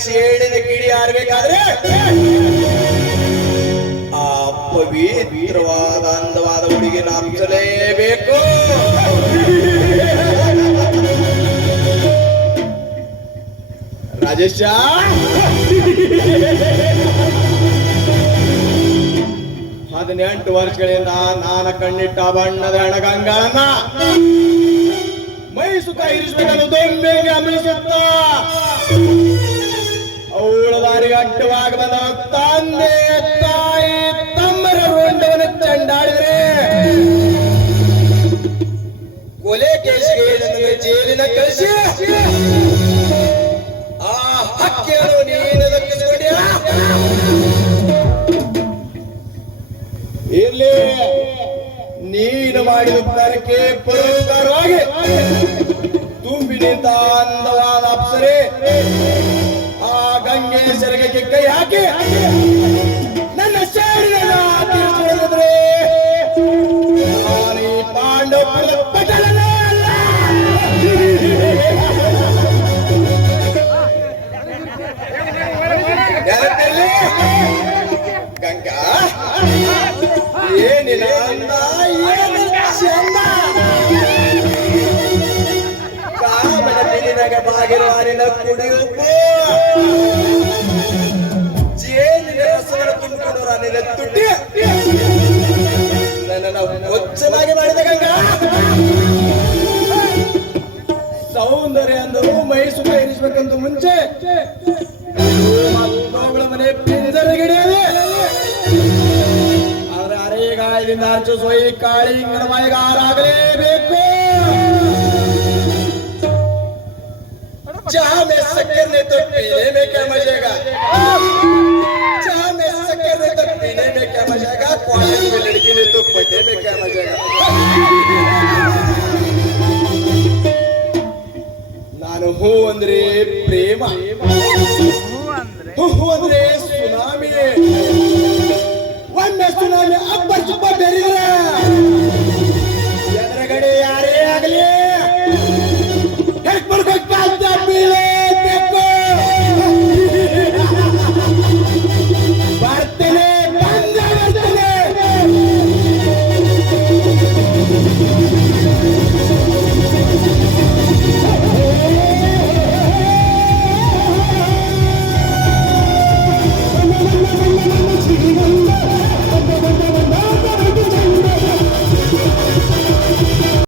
ಸೇಡಿನ ಕಿಡಿ ಆರ್ಬೇಕಾದ್ರೆ ಆ ಪವಿತ್ರವಾದ ಅಂದವಾದ ಹುಡುಗಿ ನಾಪಿಸಲೇಬೇಕು. ರಾಜೇಶ, 18 ವರ್ಷಗಳಿಂದ ನಾನು ಕಣ್ಣಿಟ್ಟ ಬಣ್ಣದ ಹಣಗಂಗಳನ್ನ ಮೈ ಸುಖ ಇರಿಸಬೇಕನ್ನು ದೊಂಬೆಗೆ ಗಮನಿಸುತ್ತ ಅವಳ ದಾರಿಗೆ ಅಡ್ಡವಾಗಿ ಬಂದ ತಂದೆ ತಾಯಿ ತಮ್ಮರ ರುಂಡವನ್ನು ಚಂಡಾಡಿದ್ರೆ ಕೊಲೆ ಕೇಸಿಗೆ ಜೈಲಿನ ಕಳಿಸಿ ಆ ಹಕ್ಕಿಯನ್ನು ನೀನು ದಕ್ಕಿಸಿಕೊಂಡಿಯ. ಇಲ್ಲಿ ನೀನು ಮಾಡಿದ ಉತ್ತರಕ್ಕೆ ಪರೋಪಕಾರವಾಗಿ ತುಂಬಿ ನಿಂತ ಅಂದವಾದ ಅಪ್ಸರೆ ಆ ಗಂಗೆ ಸೆರಗಕ್ಕೆ ಕೈ ಹಾಕಿ ನನ್ನ ಸೇಡಿನ ತೀರಿಸಿಕೊಳ್ಳಿದ್ರೆ ನಾನು ಈ ಪಾಂಡವಪುರದ ಪಟಲನೇ ಅಲ್ಲ. ಗಂಗಾ, ಏನಿನ ಅಂದ, ಏನು ಚಂದ, ಕಾಮನ ಬಿಲಿನಗ ಬಾಗಿರುವಾರಿನ ಕುಡಿಯುವುದು ಜೇನಿನ ರಸಗಳ ತುಂಬಿಕೊಂಡವರ ನಿನ್ನ ತುಟಿ ನನ್ನನ್ನು ಹೊಚ್ಚನಾಗಿ ಮಾಡಿದ ಗಂಗಾ. ಸೌಂದರ್ಯ ಅಂದರು ಮೈ ಸುಖ ಇರಿಸಬೇಕಂತ ಮುಂಚೆ ಮಕ್ಕಳ ಮನೆ ಪಿಂಜರಗಿಡಿಯದೆ ಆದ್ರೆ ಅರೆಗಾಯದಿಂದ ಅರ್ಚಿಸುವ ಈ ಕಾಳಿಂಗನ ಮೈಗಾರಾಗಲೇಬೇಕು. चाह में शक्कर ने तो पीने में क्या मजेगा, चाह में शक्कर ने तो पीने में क्या मजेगा, कॉलेज में लड़की ने तो पढ़ने में क्या मजेगा. ನಾನು ಹೂ ಅಂದ್ರೆ ಪ್ರೇಮ, ಹೂ ಅಂದ್ರೆ ಸುನಾಮಿ. ಒಮ್ಮೆ ಸುನಾಮಿ ಅಬ್ಬರ್ ಸುಬ್ಬ ಬೆರಿದ್ರೆ ಎದುರುಗಡೆ ಯಾರೇ ಆಗಲಿ